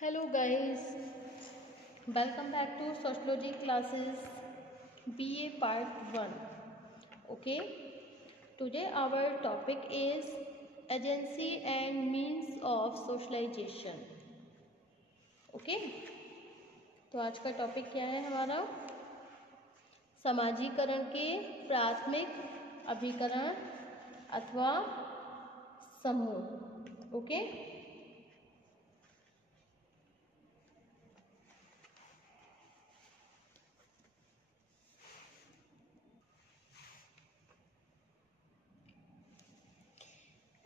Hello guys, welcome back to Sociology classes BA part 1. Okay, today our topic is agency and means of socialization. Okay, तो आज का topic क्या है हमारा? समाजीकरण के प्राथमिक अभिकरण अथवा समूह. Okay,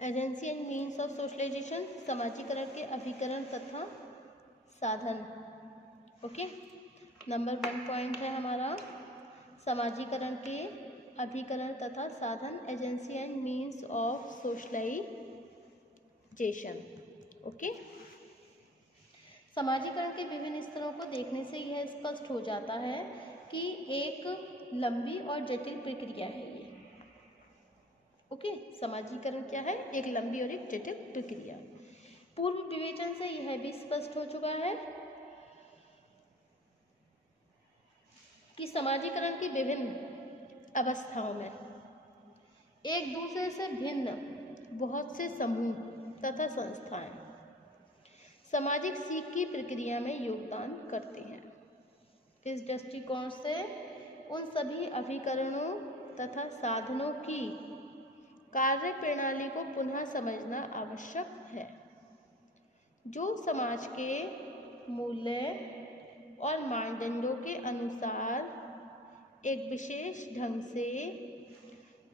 agency and means of socialisation, समाजीकरण के अभिकरण तथा साधन. ओके, नंबर 1 पॉइंट है हमारा समाजीकरण के अभिकरण तथा साधन, agency and means of socialisation. Okay, समाजीकरण के विभिन्न स्तरों को देखने से यह स्पष्ट हो जाता है कि एक लंबी और जटिल प्रक्रिया है ये. ओके, समाजीकरण क्या है? एक लंबी और एक जटिल प्रक्रिया. पूर्व विवेचन से यह भी स्पष्ट हो चुका है कि समाजीकरण की विभिन्न अवस्थाओं में एक दूसरे से भिन्न बहुत से समूह तथा संस्थाएं सामाजिक सीख की प्रक्रिया में योगदान करते हैं. इस दृष्टिकोण से उन सभी अभिकरणों तथा साधनों की कार्य प्रणाली को पुनः समझना आवश्यक है, जो समाज के मूल्य और मानदंडों के अनुसार एक विशेष ढंग से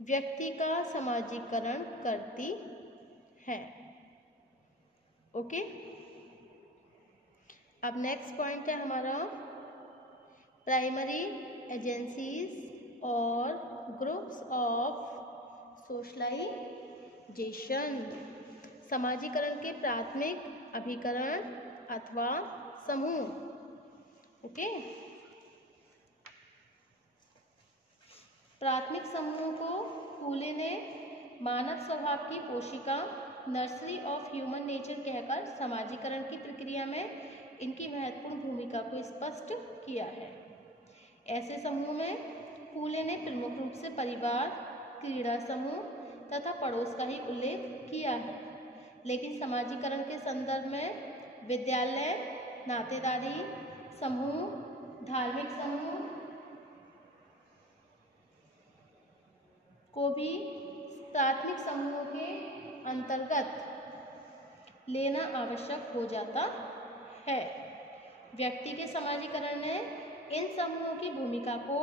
व्यक्ति का समाजीकरण करती है. ओके, अब नेक्स्ट पॉइंट है हमारा प्राइमरी एजेंसीज और ग्रुप्स ऑफ सोशलाइजेशन. समाजीकरण के प्राथमिक अभिकरण अथवा समूह. ओके, प्राथमिक समूहों को फूले ने मानव स्वभाव की कोशिका, नर्सरी ऑफ ह्यूमन नेचर कहकर समाजीकरण की प्रक्रिया में इनकी महत्वपूर्ण भूमिका को स्पष्ट किया है. ऐसे समूह में फूले ने प्रमुख रूप से परिवार, क्रीड़ा समूह तथा पड़ोस का ही उल्लेख किया है, लेकिन समाजीकरण के संदर्भ में विद्यालय, नातेदारी समूह, धार्मिक समूह को भी प्राथमिक समूहों के अंतर्गत लेना आवश्यक हो जाता है. व्यक्ति के समाजीकरण ने इन समूहों की भूमिका को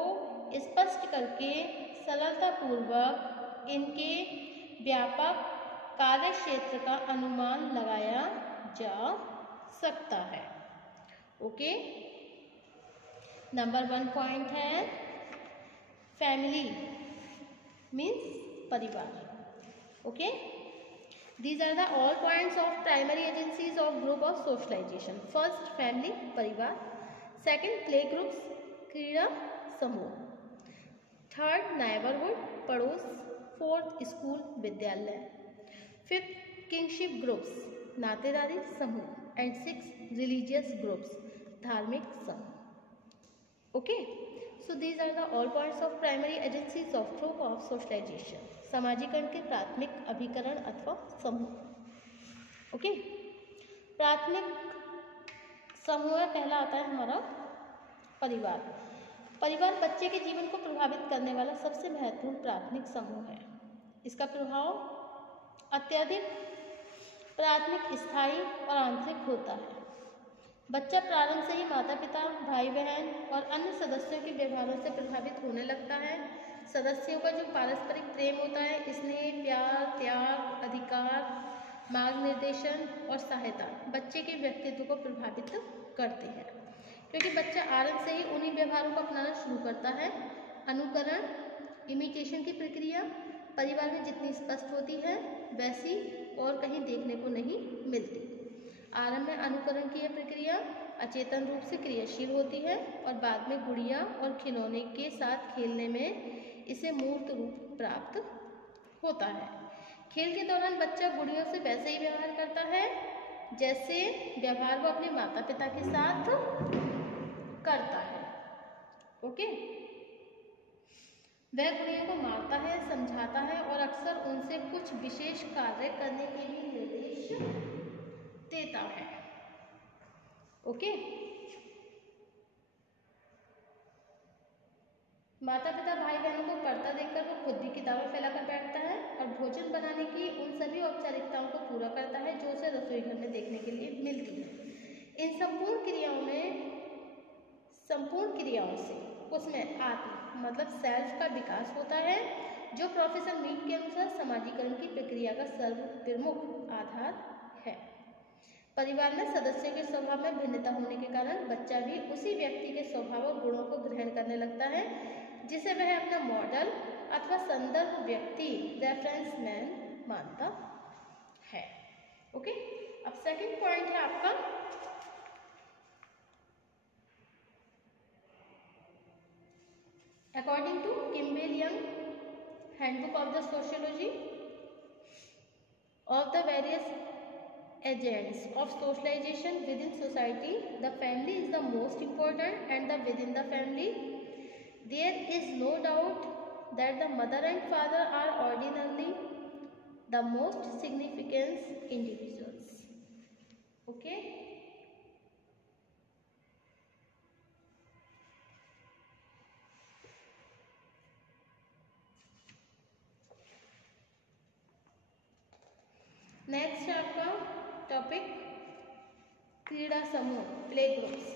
स्पष्ट करके सरलतापूर्वक इनके व्यापक कार्य क्षेत्र का अनुमान लगाया जा सकता है. ओके, नंबर 1 पॉइंट है फैमिली मीन्स परिवार. Okay, these are the all points of primary agencies of group of socialization. First family परिवार, second play groups क्रीड़ा समूह, थर्ड neighborhood पड़ोस, फोर्थ स्कूल विद्यालय, फिफ्थ किंगशिप ग्रुप्स नातेदारी समूह एंड सिक्स रिलीजियस ग्रुप्स धार्मिक समूह. Okay, so these are the all points of primary agencies of group of socialisation. समाजीकरण के प्राथमिक अभिकरण अथवा समूह. ओके, प्राथमिक समूह में पहला आता है हमारा परिवार. परिवार बच्चे के जीवन को प्रभावित करने वाला सबसे महत्वपूर्ण प्राथमिक समूह है. इसका प्रभाव अत्यधिक प्राथमिक, स्थायी और आंतरिक होता है. बच्चा प्रारंभ से ही माता पिता, भाई बहन और अन्य सदस्यों के व्यवहारों से प्रभावित होने लगता है. सदस्यों का जो पारस्परिक प्रेम होता है, स्नेह, प्यार, त्याग, अधिकार, मार्गनिर्देशन और सहायता बच्चे के व्यक्तित्व को प्रभावित करते हैं, क्योंकि बच्चा आरंभ से ही उन्हीं व्यवहारों को अपनाना शुरू करता है. अनुकरण, इमिटेशन की प्रक्रिया परिवार में जितनी स्पष्ट होती है वैसी और कहीं देखने को नहीं मिलती. आरंभ में अनुकरण की यह प्रक्रिया अचेतन रूप से क्रियाशील होती है और बाद में गुड़िया और खिलौने के साथ खेलने में इसे मूर्त रूप प्राप्त होता है. खेल के दौरान बच्चा गुड़ियों से वैसे ही व्यवहार करता है जैसे व्यवहार वो अपने माता पिता के साथ करता है। ओके, वह गुड़िया को मारता है, समझाता है और अक्सर उनसे कुछ विशेष कार्य करने के लिए निर्देश देता है। ओके, माता पिता भाई बहनों को पढ़ता देखकर वो खुद भी किताबें फैलाकर बैठता है और भोजन बनाने की उन सभी औपचारिकताओं को पूरा करता है जो उसे रसोई घर में देखने के लिए मिलती है। इन संपूर्ण क्रियाओं से उसमें आत्म मतलब सेल्फ का विकास होता है, जो प्रोफेसर मीड के अनुसार समाजीकरण की प्रक्रिया का सर्वप्रमुख आधार है। परिवार में सदस्यों के स्वभाव में भिन्नता होने के कारण बच्चा भी उसी व्यक्ति के स्वभाव और गुणों को ग्रहण करने लगता है जिसे वह अपना मॉडल अथवा संदर्भ व्यक्ति रेफरेंस मैन मानता है। ओके, अब सेकंड पॉइंट है आपका according to Kimball Young handbook of the sociology of the various agents of socialization within society, the family is the most important, and within the family there is no doubt that the mother and father are ordinarily the most significant individuals. Okay, next है आपका topic क्रीड़ा समूह play groups.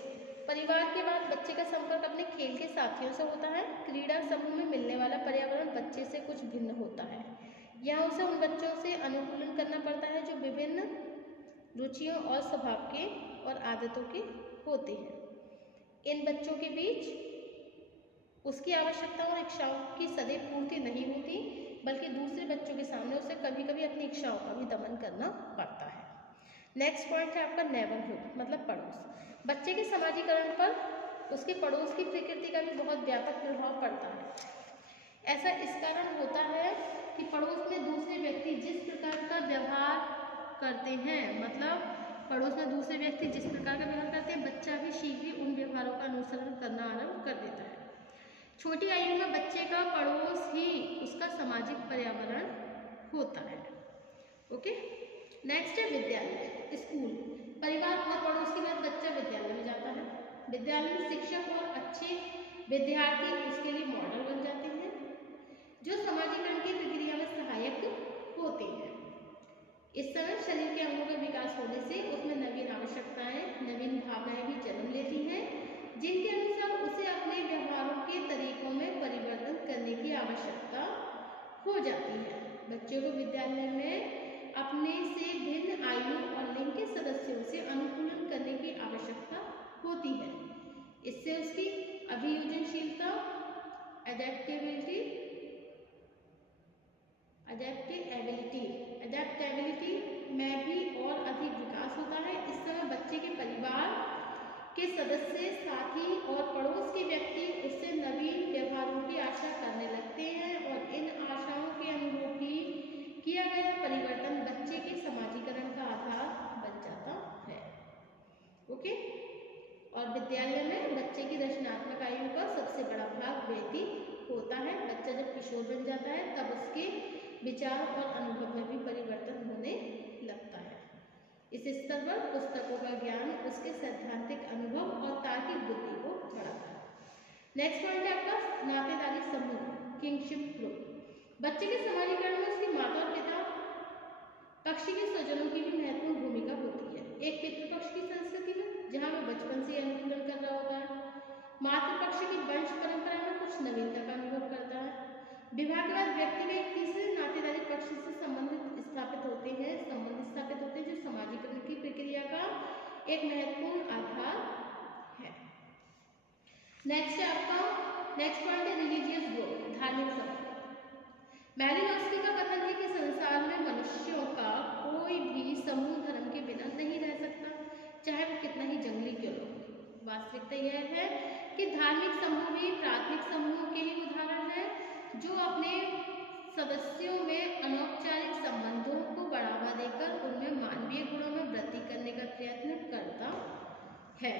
परिवार के बाद बच्चे का संपर्क अपने खेल के साथियों से होता है। क्रीड़ा समूह में मिलने वाला पर्यावरण बच्चे से कुछ भिन्न होता है। यहाँ उसे उन बच्चों से अनुकूलन करना पड़ता है जो विभिन्न रुचियों और स्वभाव के और आदतों के होते हैं। इन बच्चों के बीच उसकी आवश्यकताओं और इच्छाओं की सदैव पूर्ति नहीं होती, बल्कि दूसरे बच्चों के सामने उसे कभी कभी अपनी इच्छाओं का भी दमन करना पड़ता है। नेक्स्ट पॉइंट है आपका नेबरहुड मतलब पड़ोस। बच्चे के समाजीकरण पर उसके पड़ोस की प्रकृति का भी बहुत व्यापक प्रभाव पड़ता है। ऐसा इस कारण होता है कि पड़ोस में दूसरे व्यक्ति जिस प्रकार का व्यवहार करते हैं, मतलब पड़ोस में दूसरे व्यक्ति जिस प्रकार का व्यवहार करते हैं, बच्चा भी शीघ्र उन व्यवहारों का अनुसरण करना आरंभ कर देता है। छोटी आयु में बच्चे का पड़ोस ही उसका सामाजिक पर्यावरण होता है। ओके, नेक्स्ट है विद्यालय स्कूल। परिवार और पड़ोस के बाद बच्चा विद्यालय में जाता है। विद्यालय में शिक्षक और अच्छे विद्यार्थी उसके लिए मॉडल बन जाते हैं जो समाजीकरण की प्रक्रिया में सहायक होते हैं। इस समय शरीर के अंगों का विकास होने से उसमें नवीन आवश्यकताएं, नवीन भावनाएं भी जन्म लेती हैं, जिनके अनुसार उसे अपने व्यवहारों के तरीकों में परिवर्तन करने की आवश्यकता हो जाती है। बच्चों को विद्यालय में अपने से भिन्न आयु और लिंग के सदस्यों से अनुकूलन करने की आवश्यकता होती है। इससे उसकी अभियोजनशीलता एडेप्टेबिलिटी में भी और अधिक विकास होता है। इस समय बच्चे के परिवार के सदस्य, साथी और पड़ोस के व्यक्ति उससे नवीन व्यवहारों की आशा करने लगते हैं और इन आशाओं के अनुरूप ही किया गया परिवर्तन बच्चे के समाजीकरण का आधार बन जाता है। ओके, और विद्यालय में बच्चे की रचनात्मक आयु का सबसे बड़ा भाग व्यतीत होता है। बच्चा जब किशोर बन जाता है तब उसके विचार और अनुभव में भी परिवर्तन होने लगता है। इस स्तर पर पुस्तकों का ज्ञान उसके सैद्धांतिक अनुभव और तार्किक बुद्धि को बढ़ाता है। नेक्स्ट पॉइंट है आपका नातेदारी समूह किंगशिप ग्रुप। बच्चे के समाजीकरण में उसकी माता और पिता पक्ष के स्वजनों की भी महत्वपूर्ण भूमिका होती है। एक पितृपक्ष की संस्कृति में जहाँ वह बचपन से अनुकूलन कर रहा होता है, मातृपक्ष की वंश परंपरा में कुछ नवीनता का अनुभव करता है। विवाह के बाद व्यक्ति का एक तीसरे नातेदारी पक्ष से संबंध स्थापित होते हैं जो समाजीकरण की प्रक्रिया का एक महत्वपूर्ण आधार है। नेक्स्ट पॉइंट है रिलीजियस ग्रुप धार्मिक समूह। मैलिनोव्स्की का कथन है कि संसार में मनुष्यों का कोई भी समूह धर्म के बिना नहीं रह सकता, चाहे वो कितना ही जंगली क्यों हो। वास्तविकता यह है कि धार्मिक समूह भी प्राथमिक समूह के ही उदाहरण है जो अपने सदस्यों में अनौपचारिक संबंधों को बढ़ावा देकर उनमें मानवीय गुणों में वृद्धि करने का प्रयत्न करता है।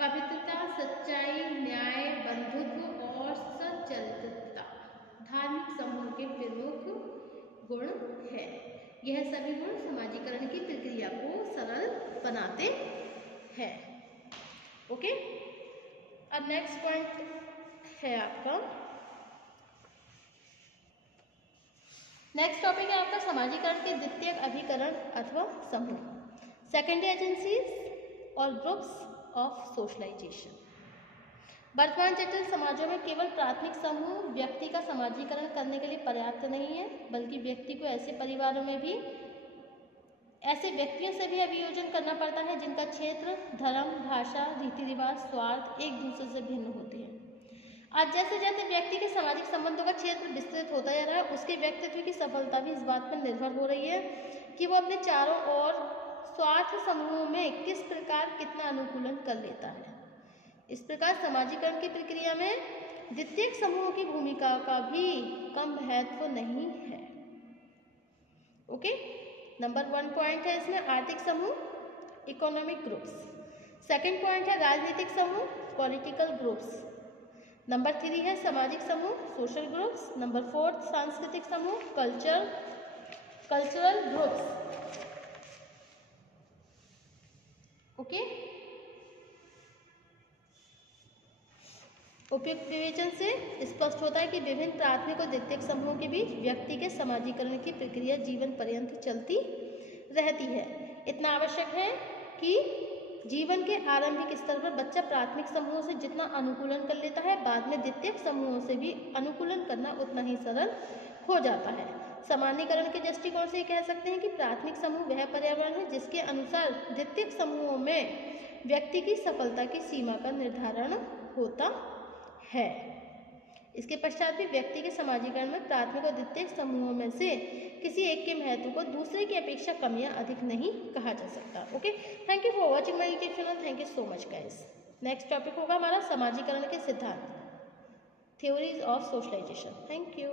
पवित्रता, सच्चाई, न्याय, बंधुत्व और सच्चरित्रता धार्मिक समूह के प्रमुख गुण है। यह सभी गुण समाजीकरण की प्रक्रिया को सरल बनाते हैं। ओके, अब नेक्स्ट पॉइंट है आपका, नेक्स्ट टॉपिक है आपका समाजीकरण के द्वितीयक अभिकरण अथवा समूह, सेकेंडरी एजेंसीज और ग्रुप्स ऑफ सोशलाइजेशन। वर्तमान जटिल समाजों में केवल प्राथमिक समूह व्यक्ति का समाजीकरण करने के लिए पर्याप्त नहीं है, बल्कि व्यक्ति को ऐसे परिवारों में भी ऐसे व्यक्तियों से भी अभियोजन करना पड़ता है जिनका क्षेत्र, धर्म, भाषा, रीति रिवाज, स्वार्थ एक दूसरे से भिन्न होते हैं। आज जैसे जैसे व्यक्ति के सामाजिक संबंधों का क्षेत्र विस्तृत होता जा रहा है, उसके व्यक्तित्व की सफलता भी इस बात पर निर्भर हो रही है कि वो अपने चारों ओर स्वार्थ समूहों में किस प्रकार कितना अनुकूलन कर लेता है। इस प्रकार समाजीकरण की प्रक्रिया में द्वितीयक समूहों की भूमिका का भी कम महत्व नहीं है। ओके, नंबर 1 पॉइंट है इसमें आर्थिक समूह, इकोनॉमिक ग्रुप्स। सेकंड पॉइंट है राजनीतिक समूह, पॉलिटिकल ग्रुप्स। नंबर 3 है सामाजिक समूह, सोशल ग्रुप्स। नंबर 4 सांस्कृतिक समूह, कल्चरल ग्रुप्स। ओके, उपयुक्त विवेचन से स्पष्ट होता है कि विभिन्न प्राथमिक और द्वितीयक समूहों के बीच व्यक्ति के समाजीकरण की प्रक्रिया जीवन पर्यंत चलती रहती है। इतना आवश्यक है कि जीवन के आरंभिक स्तर पर बच्चा प्राथमिक समूहों से जितना अनुकूलन कर लेता है, बाद में द्वितीयक समूहों से भी अनुकूलन करना उतना ही सरल हो जाता है। सामान्यीकरण के दृष्टिकोण से कह सकते हैं कि प्राथमिक समूह वह पर्यावरण है जिसके अनुसार द्वितीयक समूहों में व्यक्ति की सफलता की सीमा का निर्धारण होता है। इसके पश्चात भी व्यक्ति के समाजीकरण में प्राथमिक और द्वितीयक समूहों में से किसी एक के महत्व को दूसरे की अपेक्षा कम या अधिक नहीं कहा जा सकता। Okay, thank you for watching my YouTube channel. Thank you so much guys. Next topic होगा हमारा समाजीकरण के सिद्धांत, theories of socialisation. Thank you.